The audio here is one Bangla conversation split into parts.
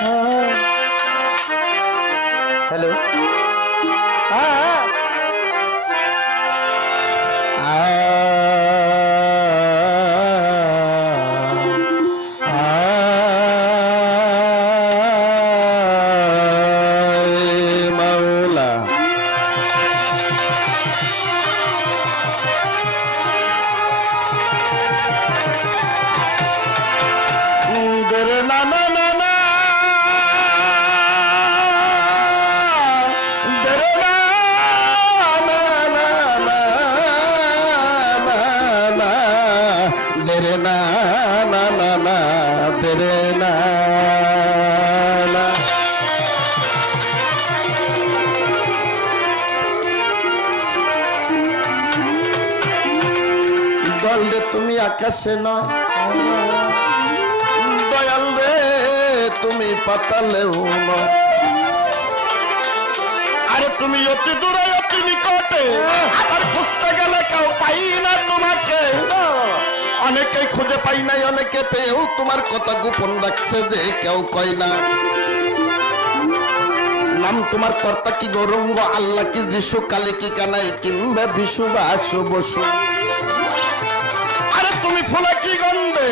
हेलो তুমি আকাশে নয় দয়াল রে তুমি পাতালেও নয় আরে তুমি অতি দূরে অতি নিকটে আর খুঁজতে গেলে কেউ পাই না তোমাকে অনেকেই খুঁজে পাই নাই অনেকে পেয়েও তোমার কথা গোপন রাখছে যে কেউ কয় না নাম তোমার কর্তা কি গৌরঙ্গ আল্লাহ কি যিশু কালী কি কানাই কিংবা বিশু বা আশু বসু তুমি ফুলে কি গন্ধে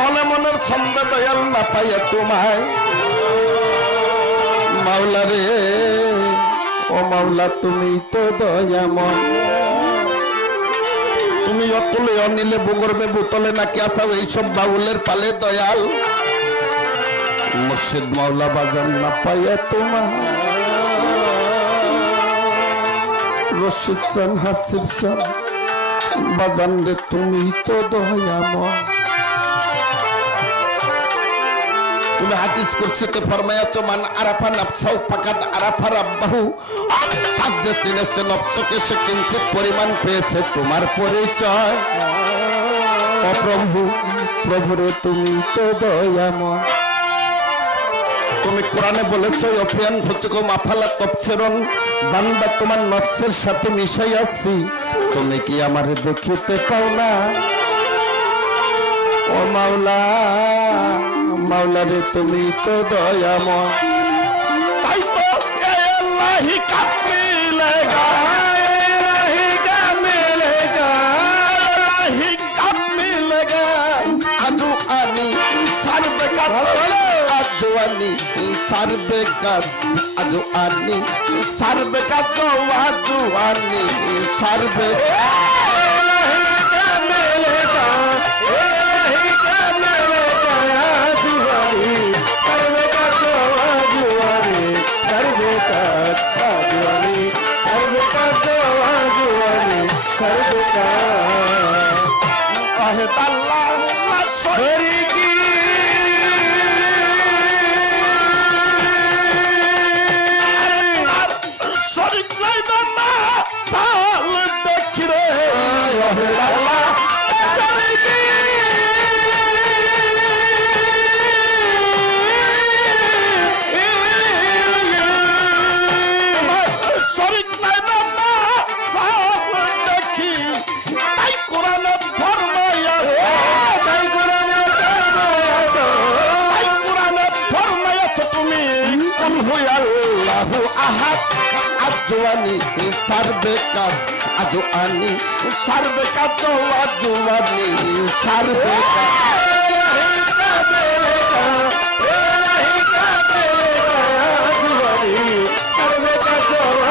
হলে মনের ছন্দে দয়াল না পাইয়া তোমায় মাওলা রে ও মাওলা তুমি তো দয়াময় তুমি অতুলে অনিলে ভূগর্ভে বোতলে নাকি আছাও এইসব বাউলের পালে দয়াল মুর্শিদ মাওলা বাজার না পাইয়া তোমায় রশিদ চান হাসিব চান বাজান রে তুমি তো দয়াময় তুমি হাদিস কুরসিতে ফরমায়াছো মান আরাফা নাফসাহু ফাকাদ আরাফা রাব্বাহু অর্থাৎ যে চিনেছে নফসকে সে কিঞ্চিত পরিমাণ পেয়েছে তোমার পরিচয় ও প্রভু প্রভু রে তুমি তো দয়াময় তুমি কোরআনে বলেছো অফিয়ান ফুচকো মাফালা তফসিরন বান্দা তোমার নফসের সাথে মিশাই আছি তুমি কি আমারে দেখিতে পাও না ও মাওলা মাওলা রে তুমি তো দয়াময় তাই তো আল্লাহি কামিলেগা আল্লাহি কামিলেগা আল্লাহি কামিলেগা আজু আনি সারবে কাত আজওয়ানি সারবে কাত আজওয়ানি সারবে কাত আজওয়ানি সারবে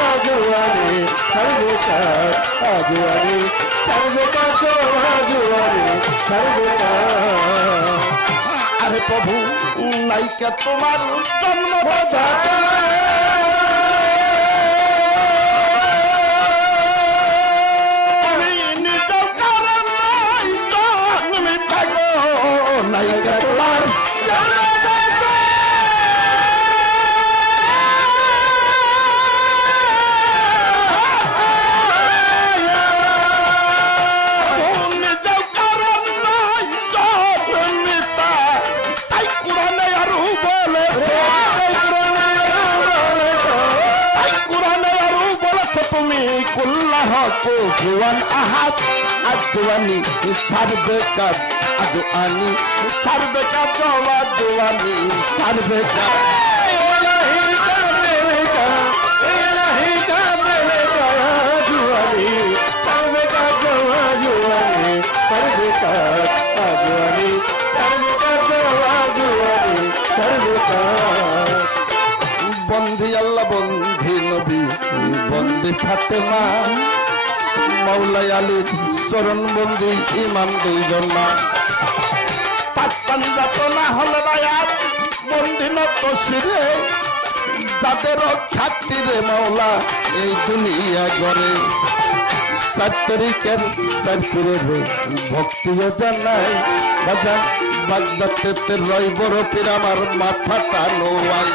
আজওয়ানি সারবে কাজ আজওয়ানি সারবে কাজ আজওয়ানি সারবে আরে প্রভু নাইকা তোমার জন্ম ও জোয়ান আহাত আজ জোয়ানি সারবে কাজ আজ আনি সারবে কাজ জোয়ানি সারবে কাজ বন্ধি আল্লাহ বন্ধি নবী বন্ধি ফাতেমা মৌলাই আলীর চরণ বন্ধি ইমাম দুইজন না পাঁচপান যাত না হলে বায়াত বন্ধি নত শিরে যাদের খাতিরে মৌলা এই দুনিয়া গড়ে 7 তারিখের 4 পীরের ভক্তিও জানাই বাজান বাগদাতে রয় বড় পীর আমার মাথাটা নোয়াই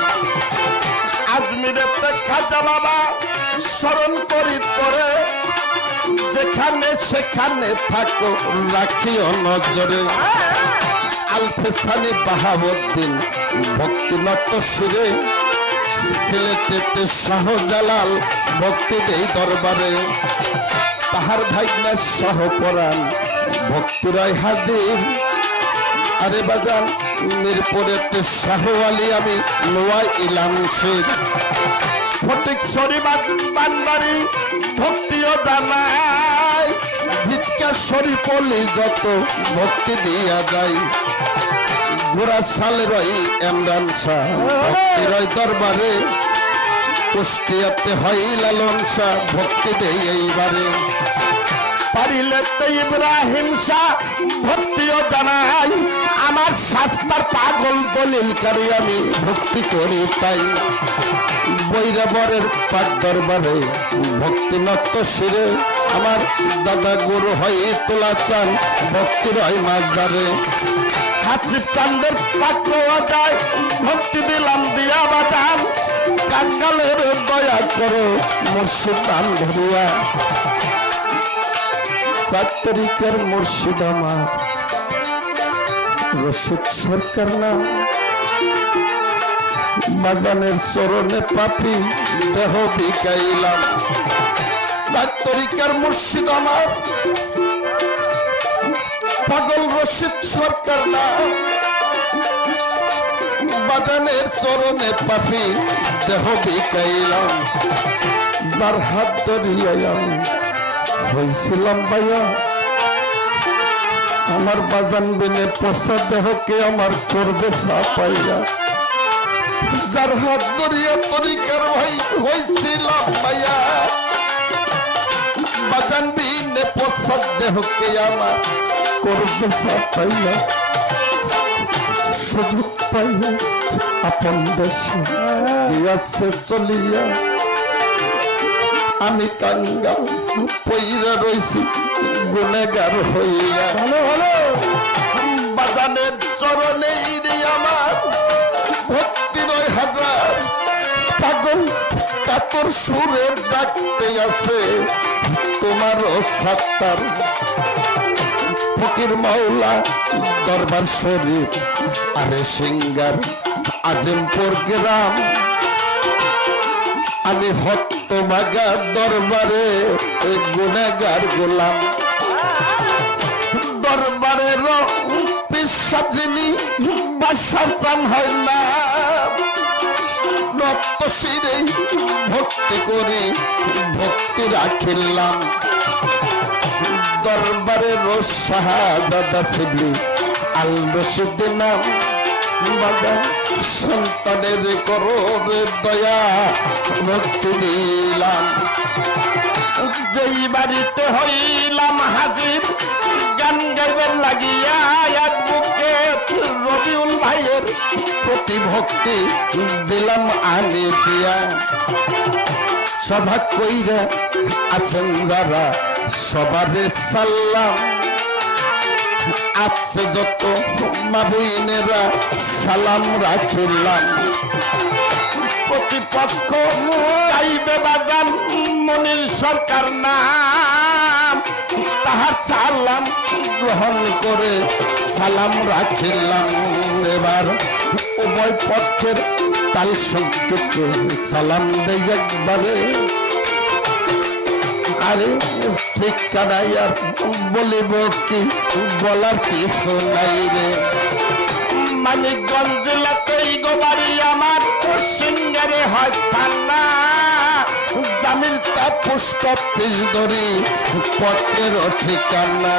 আজমিরেতে খাজা বাবা স্মরণ করি তোরে যেখানে সেখানে থাকো রাখিও নজরে আলফেসানি বাহাবুদ্দিন ভক্তিনত শিরে সিলেটেতে শাহজালাল ভক্তি দেই দরবারে তাহার ভাগ্নে সহপরাণ ভক্তিরাই হাজির আরে বাজান মিরপুরেতে শাহ আলী আমি নোয়াই ইলাম শেখ ফটিক শরীফ বানবাড়ি ভক্তিও জানাই ভিক্ষা শরীফ পলি যত ভক্তি দিয়া যায় গোড়া সালের এমরান শাহ ভক্তিরয় দরবারে কুষ্টিয়াতে হয় লালন শাহ ভক্তি দেই এইবারে পারিলে তো ইব্রাহিম শাহ ভক্তিও জানাই আমার শাস্তার পাগল দলিলকারী আমি ভক্তি করি তাই বৈরাবরের পাক দরবারে ভক্তি নত শিরে আমার দাদা গুরু হয় তোলা চান ভক্তির হয় মাঝদারে হাসিব চান্দের পাত্র যায় ভক্তি দিলাম দিয়া বাজান কাঙ্গালের দয়া করো মুর্শিদ নাম ধরিয়া 7 তারিখের মুর্শিদ আমার রশিদ সরকার নাম বাজানের চরণে পাপি দেহ বিকাইলাম 7 তারিখের মুর্শিদ আমার পাগল রশিদ সরকার নাম বাজানের চরণে পাপি দেহ বিকাইলাম যার হাত ধরিয়াই আমি হয়েছিলাম ভাইয়া আমার বাজান বিনে পচা দেহকে আমার করবে চাপাইয়া যার হাত ধরিয়া তরিকার ভাই হয়েছিলাম ভাইয়া বাজান বিনে পচা দেহকে আমার করবে চাপাইয়া সুযোগ পাইয়া আপন দেশে গিয়াছে চলিয়া আমি কাঙ্গাল পইরা রইছি গুনেগার হইয়া বাজানের চরণে আমার ভক্তি 9,000 পাগল কাতর সুরে ডাকতে আছে তোমারও সাত্তার ফকির মাওলা দরবার শরীফ আরে সিঙ্গার আজিমপুর গ্রাম আমি হতভাগা দরবারে গুনেগার গোলাম দরবারের পিসাব যিনি বাসার চান হয় না নত শিরে ভক্তি করি ভক্তি রাখিলাম দরবারের শাহাদাত শিবলি আল রশিদ নাম বাজান সন্তানের করো দয়া ভক্তি দিলাম যেই বাড়িতে হইলাম হাজির গান গাইবার লাগিয়া বুকে রবিউল ভাইয়ের প্রতি ভক্তি দিলাম আমি দিয়া সভা কইরা আছেন যারা সবারে সাল্লাম আছে যত মা বইনেরা সালাম রাখিলাম প্রতিপক্ষ গাইবে বাগান মনির সরকার নাম তাহার সালাম গ্রহণ করে সালাম রাখিলাম এবার উভয় পক্ষের তাল সংকেতে সালাম দেই একবারে আরে ঠিক কানাই আর বলিব কি, বলার কিছু নাই রে। মানিকগঞ্জ জেলাতেই গোবারি আমার, সিঙ্গারে হয় থানা, জামিল তা পোস্ট অফিস ধরি পত্রের ঠিকানা।